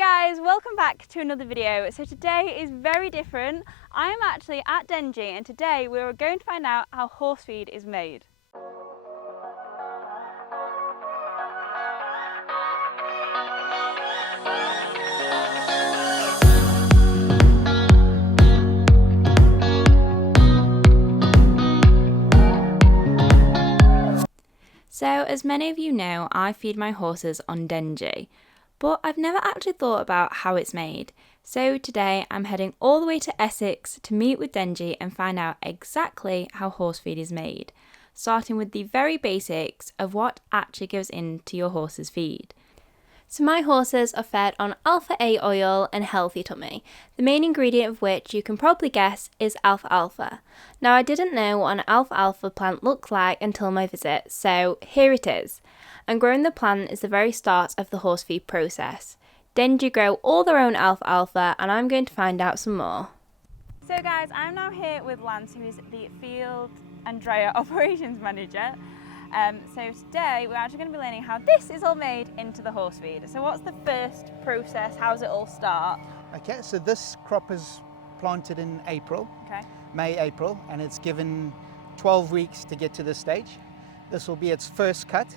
guys, welcome back to another video. So today is very different. I'm actually at Dengie and today we're going to find out how horse feed is made. So as many of you know, I feed my horses on Dengie, but I've never actually thought about how it's made. So today I'm heading all the way to Essex to meet with Dengie and find out exactly how horse feed is made, starting with the very basics of what actually goes into your horse's feed. So my horses are fed on alpha-A oil and healthy tummy, the main ingredient of which you can probably guess is alfalfa. Now I didn't know what an alfalfa plant looked like until my visit, so here it is. And growing the plant is the very start of the horse feed process. Dengie grow all their own alfalfa and I'm going to find out some more. So guys, I'm now here with Lance, who is the field and dryer operations manager. So today we're actually going to be learning how this is all made into the horse feed. So what's the first process? How does it all start? Okay, so this crop is planted in April, May, April, and it's given 12 weeks to get to this stage. This will be its first cut.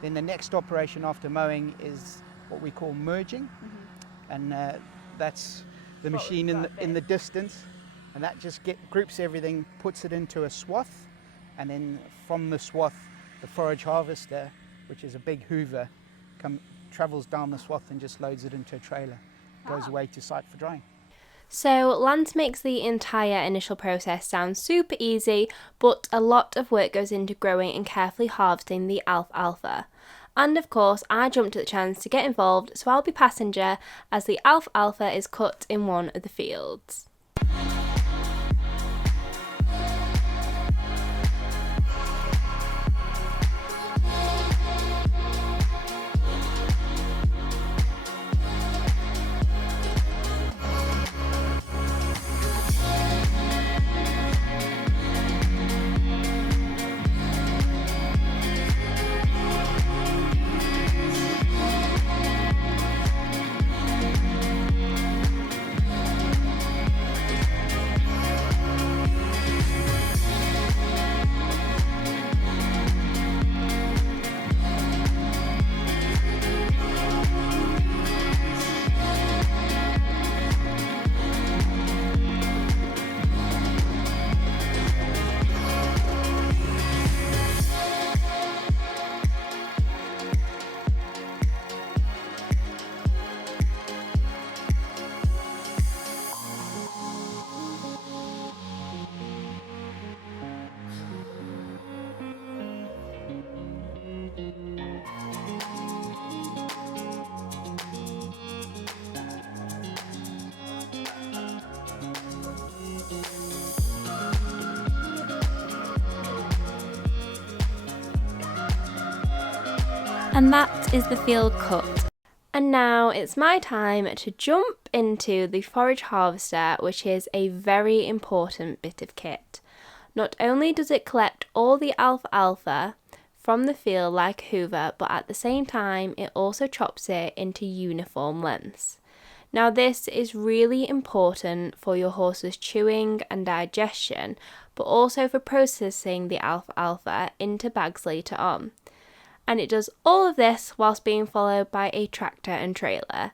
Then the next operation after mowing is what we call merging, and that's the machine in the distance, and that just groups everything, puts it into a swath, and then from the swath the forage harvester, which is a big hoover, travels down the swath and just loads it into a trailer. Goes away to site for drying. So Lance makes the entire initial process sound super easy, but a lot of work goes into growing and carefully harvesting the alfalfa. And of course I jumped at the chance to get involved, so I'll be passenger as the alfalfa is cut in one of the fields. And that is the field cut. And now it's my time to jump into the forage harvester, which is a very important bit of kit. Not only does it collect all the alfalfa from the field like a hoover, but at the same time it also chops it into uniform lengths. Now this is really important for your horse's chewing and digestion, but also for processing the alfalfa into bags later on. And it does all of this whilst being followed by a tractor and trailer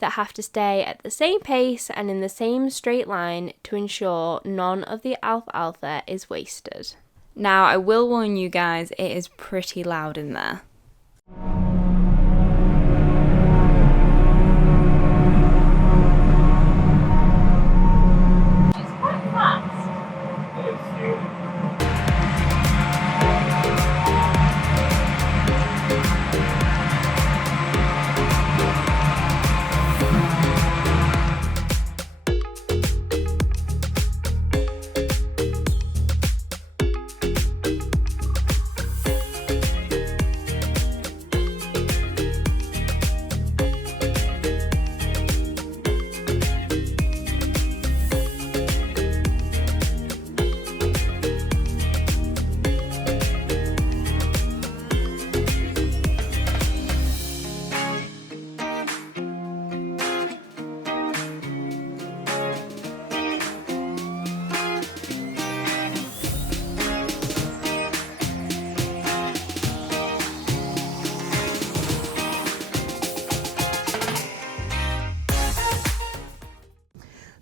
that have to stay at the same pace and in the same straight line to ensure none of the alfalfa is wasted. Now I will warn you guys, it is pretty loud in there.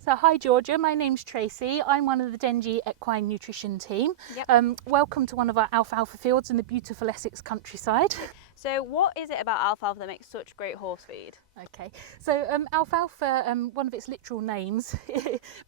So hi Georgia, my name's Tracy. I'm one of the Dengie Equine Nutrition team. Yep. Welcome to one of our alfalfa fields in the beautiful Essex countryside. So what is it about alfalfa that makes such great horse feed? Okay, so alfalfa, one of its literal names,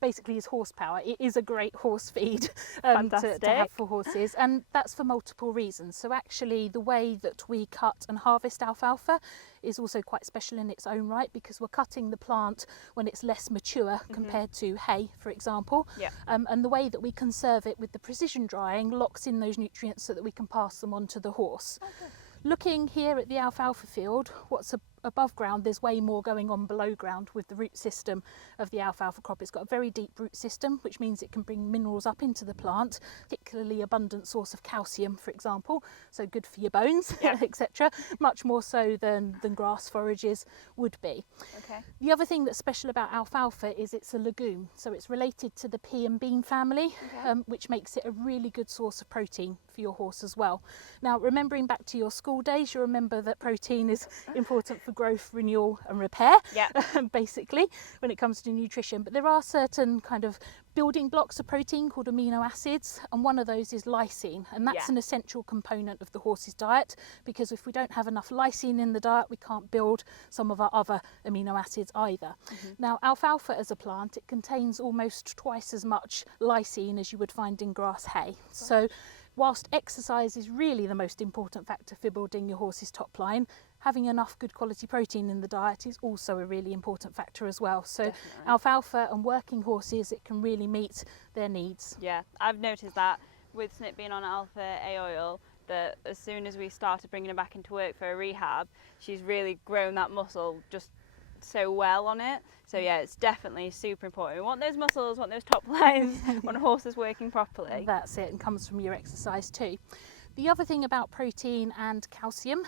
basically is horsepower. It is a great horse feed to have for horses, and that's for multiple reasons. So actually the way that we cut and harvest alfalfa is also quite special in its own right, because we're cutting the plant when it's less mature compared to hay, for example. Yeah. And the way that we conserve it with the precision drying locks in those nutrients so that we can pass them on to the horse. Okay. Looking here at the alfalfa field, what's above ground, there's way more going on below ground with the root system of the alfalfa crop. It's got a very deep root system, which means it can bring minerals up into the plant, particularly abundant source of calcium, for example, so good for your bones, yeah. etc. Much more so than grass forages would be. Okay. The other thing that's special about alfalfa is it's a legume, so it's related to the pea and bean family, which makes it a really good source of protein for your horse as well. Now, remembering back to your school days, you remember that protein is important for growth, renewal and repair, basically, when it comes to nutrition. But there are certain kind of building blocks of protein called amino acids, and one of those is lysine, and that's an essential component of the horse's diet, because if we don't have enough lysine in the diet, we can't build some of our other amino acids either. Now, alfalfa as a plant, it contains almost twice as much lysine as you would find in grass hay. So whilst exercise is really the most important factor for building your horse's top line, having enough good quality protein in the diet is also a really important factor as well. So alfalfa and working horses, it can really meet their needs. Yeah, I've noticed that with Snip being on alpha A oil, that as soon as we started bringing her back into work for a rehab, she's really grown that muscle just so well on it. So yeah, it's definitely super important. We want those muscles, want those top lines, want a horse that's working properly. That's it, and comes from your exercise too. The other thing about protein and calcium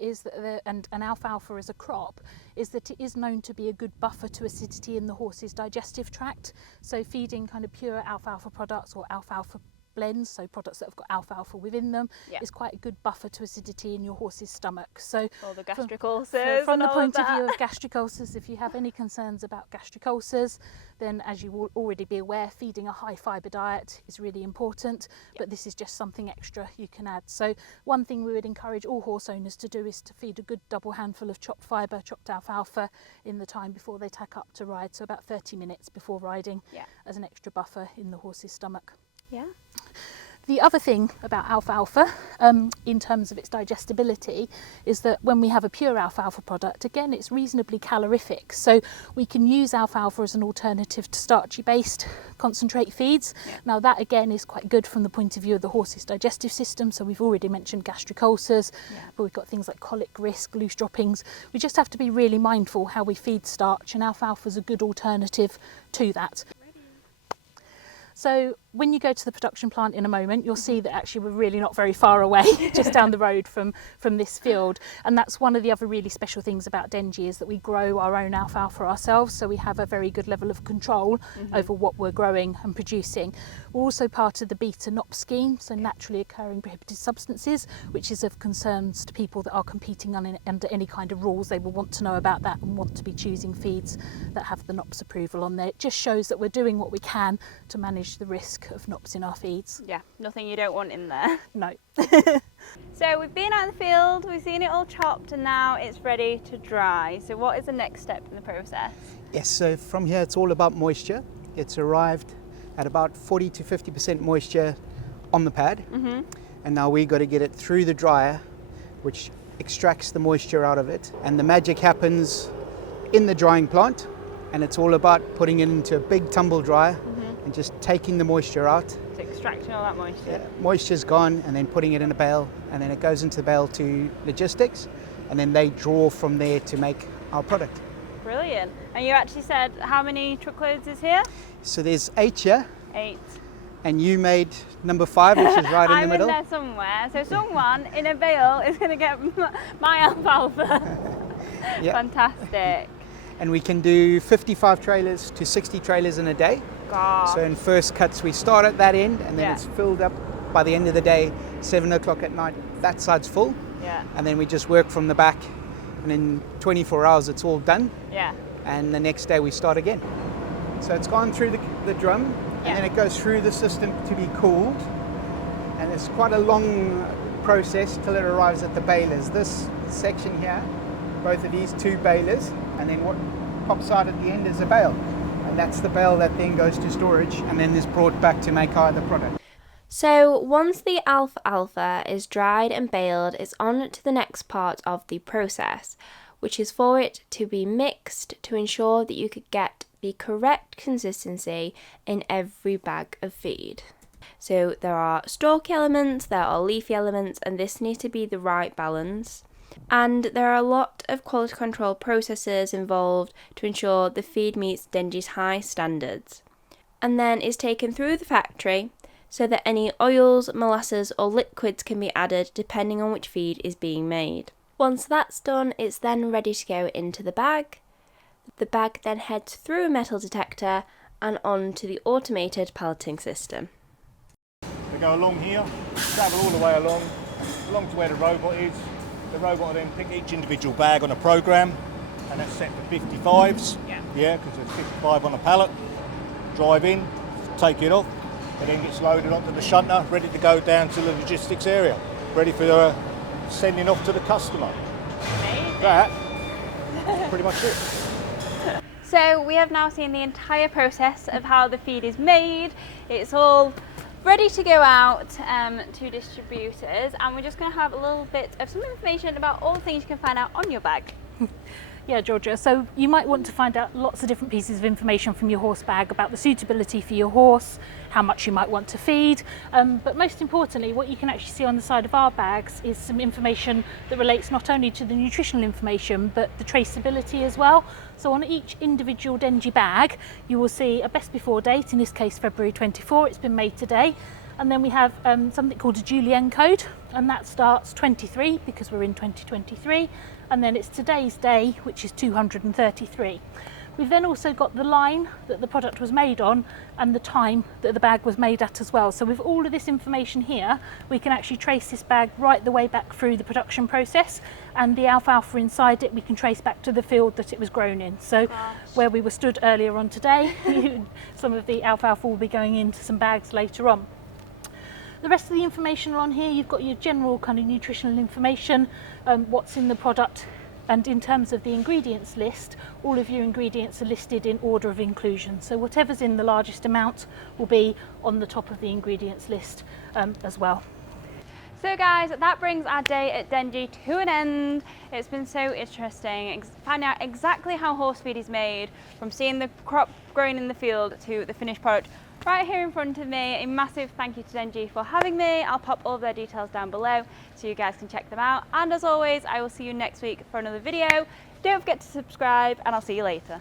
is that and alfalfa as a crop is that it is known to be a good buffer to acidity in the horse's digestive tract. So feeding kind of pure alfalfa products or alfalfa blends, so products that have got alfalfa within them, is quite a good buffer to acidity in your horse's stomach. So all the gastric ulcers. From the point of view of gastric ulcers, if you have any concerns about gastric ulcers, then as you will already be aware, feeding a high fibre diet is really important, but this is just something extra you can add. So one thing we would encourage all horse owners to do is to feed a good double handful of chopped fibre, chopped alfalfa in the time before they tack up to ride, so about 30 minutes before riding, as an extra buffer in the horse's stomach. Yeah. The other thing about alfalfa, in terms of its digestibility, is that when we have a pure alfalfa product, again, it's reasonably calorific. So we can use alfalfa as an alternative to starchy-based concentrate feeds. Now that, again, is quite good from the point of view of the horse's digestive system. So we've already mentioned gastric ulcers, but we've got things like colic risk, loose droppings. We just have to be really mindful how we feed starch, and alfalfa is a good alternative to that. So when you go to the production plant in a moment, you'll see that actually we're really not very far away, just down the road from this field. And that's one of the other really special things about Dengie, is that we grow our own alfalfa ourselves, so we have a very good level of control over what we're growing and producing. We're also part of the beta NOP scheme, so naturally occurring prohibited substances, which is of concerns to people that are competing under any kind of rules. They will want to know about that and want to be choosing feeds that have the NOPS approval on there. It just shows that we're doing what we can to manage the risk of NOPS in our feeds. Yeah, nothing you don't want in there. No. So we've been out in the field, we've seen it all chopped, and now it's ready to dry. So what is the next step in the process? Yes, so from here it's all about moisture. It's arrived at about 40 to 50% moisture on the pad, and now we got to get it through the dryer, which extracts the moisture out of it. And the magic happens in the drying plant, and it's all about putting it into a big tumble dryer and just taking the moisture out. So extracting all that moisture. Moisture's gone, and then putting it in a bale, and then it goes into the bale to logistics, and then they draw from there to make our product. Brilliant. And you actually said how many truckloads is here? So there's 8 here. 8. And you made number 5, which is right in the middle. I'm in there somewhere. So someone in a bale is going to get my alfalfa. Fantastic. And we can do 55 trailers to 60 trailers in a day. God. So in first cuts we start at that end, and then it's filled up by the end of the day, 7 o'clock at night, that side's full. Yeah. And then we just work from the back, and in 24 hours it's all done. Yeah. And the next day we start again. So it's gone through the drum, and then it goes through the system to be cooled. And it's quite a long process till it arrives at the balers. This section here, both of these 2 balers, and then what pops out at the end is a bale. And that's the bale that then goes to storage and then is brought back to make our other product. So once the alfalfa is dried and baled, it's on to the next part of the process, which is for it to be mixed to ensure that you could get the correct consistency in every bag of feed. So there are stalky elements, there are leafy elements, and this needs to be the right balance. And there are a lot of quality control processes involved to ensure the feed meets Dengie's high standards, and then is taken through the factory so that any oils, molasses or liquids can be added depending on which feed is being made. Once that's done, it's then ready to go into the bag. The bag then heads through a metal detector and on to the automated palleting system. They go along here, travel all the way along to where the robot is. The robot will then pick each individual bag on a program, and that's set for 55s. Yeah, because there's 55 on a pallet. Drive in, take it off, and then gets loaded onto the shunter, ready to go down to the logistics area, ready for sending off to the customer. Amazing. That's pretty much it. So we have now seen the entire process of how the feed is made. It's all ready to go out to distributors, and we're just going to have a little bit of some information about all the things you can find out on your bag. Yeah, Georgia, so you might want to find out lots of different pieces of information from your horse bag about the suitability for your horse, how much you might want to feed, but most importantly what you can actually see on the side of our bags is some information that relates not only to the nutritional information but the traceability as well. So on each individual Dengie bag you will see a best before date, in this case February 24, it's been made today. And then we have something called a Julienne code, and that starts 23 because we're in 2023, and then it's today's day, which is 233. We've then also got the line that the product was made on and the time that the bag was made at as well. So with all of this information here, we can actually trace this bag right the way back through the production process, and the alfalfa inside it we can trace back to the field that it was grown in. So where we were stood earlier on today, some of the alfalfa will be going into some bags later on. The rest of the information on here, you've got your general kind of nutritional information, what's in the product, and in terms of the ingredients list, all of your ingredients are listed in order of inclusion. So whatever's in the largest amount will be on the top of the ingredients list as well. So guys, that brings our day at Dengie to an end. It's been so interesting finding out exactly how horse feed is made, from seeing the crop growing in the field to the finished product right here in front of me. A massive thank you to Dengie for having me. I'll pop all of their details down below so you guys can check them out. And as always, I will see you next week for another video. Don't forget to subscribe, and I'll see you later.